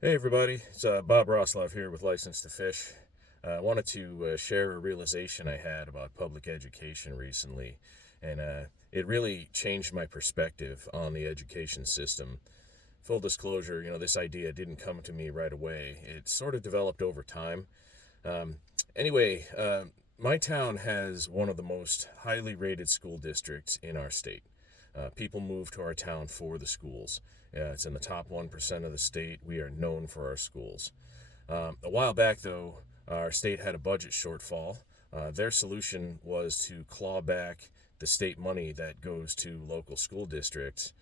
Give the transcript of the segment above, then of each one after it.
Hey everybody, it's Bob Roslov here with License to Fish. I wanted to share a realization I had about public education recently, and it really changed my perspective on the education system. Full disclosure, this idea didn't come to me right away. It sort of developed over time. Um, anyway, my town has one of the most highly rated school districts in our state. People move to our town for the schools. It's in the top 1% of the state. We are known for our schools. A while back, though, our state had a budget shortfall. Their solution was to claw back the state money that goes to local school districts,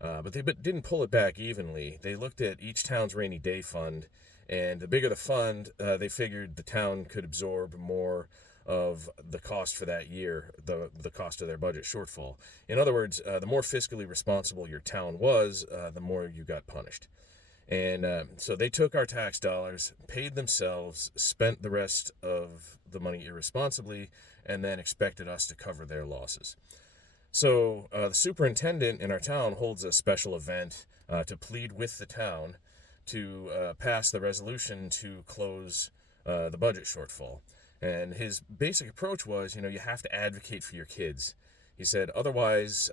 but they didn't pull it back evenly. They looked at each town's rainy day fund, and the bigger the fund, they figured the town could absorb more of the cost for that year, the cost of their budget shortfall. In other words, the more fiscally responsible your town was, the more you got punished. And so they took our tax dollars, paid themselves, spent the rest of the money irresponsibly, and then expected us to cover their losses. So the superintendent in our town holds a special event to plead with the town to pass the resolution to close the budget shortfall. And his basic approach was, you have to advocate for your kids. He said, otherwise,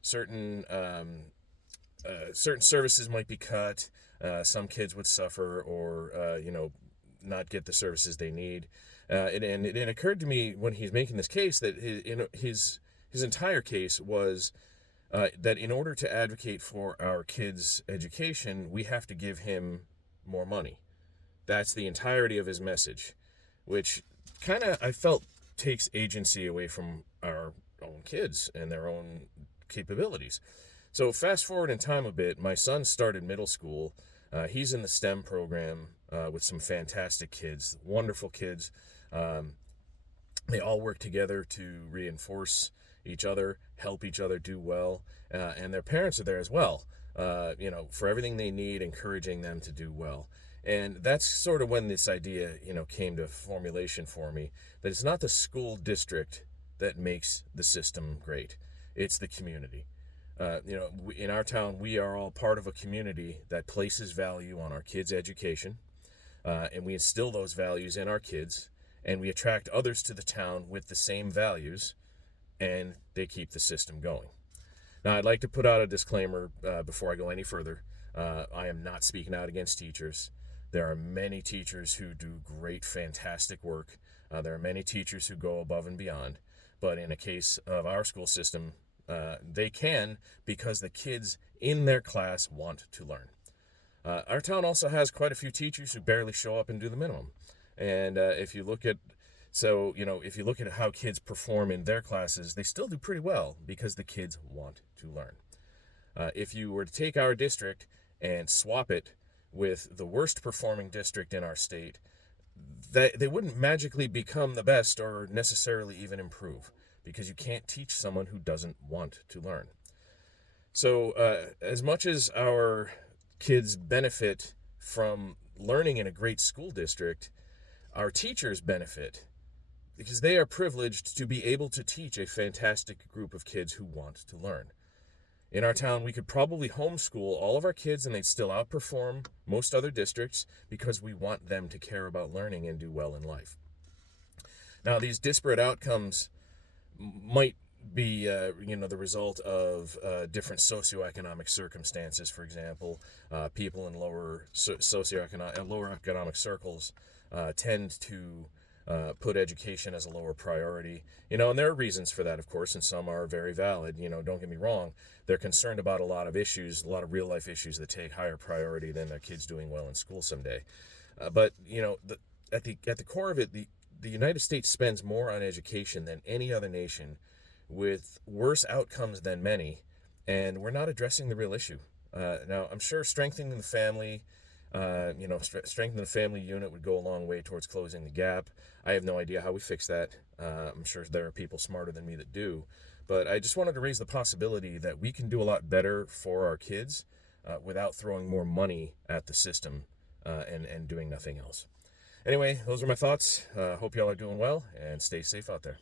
certain certain services might be cut. Some kids would suffer, or not get the services they need. And it occurred to me when he's making this case that his entire case was that in order to advocate for our kids' education, we have to give him more money. That's the entirety of his message, which kind of, I felt, takes agency away from our own kids and their own capabilities. So fast forward in time a bit, my son started middle school. He's in the STEM program with some fantastic kids, wonderful kids. Um, they all work together to reinforce each other, help each other do well, and their parents are there as well. For everything they need, encouraging them to do well. And that's sort of when this idea, came to formulation for me, that it's not the school district that makes the system great. It's the community. In our town, we are all part of a community that places value on our kids' education, and we instill those values in our kids, and we attract others to the town with the same values, and they keep the system going. Now, I'd like to put out a disclaimer before I go any further. I am not speaking out against teachers. There are many teachers who do great, fantastic work. There are many teachers who go above and beyond. But in a case of our school system, they can, because the kids in their class want to learn. Our town also has quite a few teachers who barely show up and do the minimum. And if you look at how kids perform in their classes, they still do pretty well because the kids want to learn. If you were to take our district and swap it with the worst performing district in our state, they wouldn't magically become the best or necessarily even improve, because you can't teach someone who doesn't want to learn. So as much as our kids benefit from learning in a great school district, our teachers benefit because they are privileged to be able to teach a fantastic group of kids who want to learn. In our town, we could probably homeschool all of our kids and they'd still outperform most other districts because we want them to care about learning and do well in life. Now, these disparate outcomes might be, the result of different socioeconomic circumstances. For example, people in lower economic circles tend to put education as a lower priority. And there are reasons for that, of course, and some are very valid. Don't get me wrong. They're concerned about a lot of issues, a lot of real life issues that take higher priority than their kids doing well in school someday. But at the core of it, the United States spends more on education than any other nation, with worse outcomes than many, and we're not addressing the real issue. Now, I'm sure strengthening the family, strengthening the family unit would go a long way towards closing the gap. I have no idea how we fix that. I'm sure there are people smarter than me that do. But I just wanted to raise the possibility that we can do a lot better for our kids without throwing more money at the system and doing nothing else. Anyway, those are my thoughts. Hope y'all are doing well, and stay safe out there.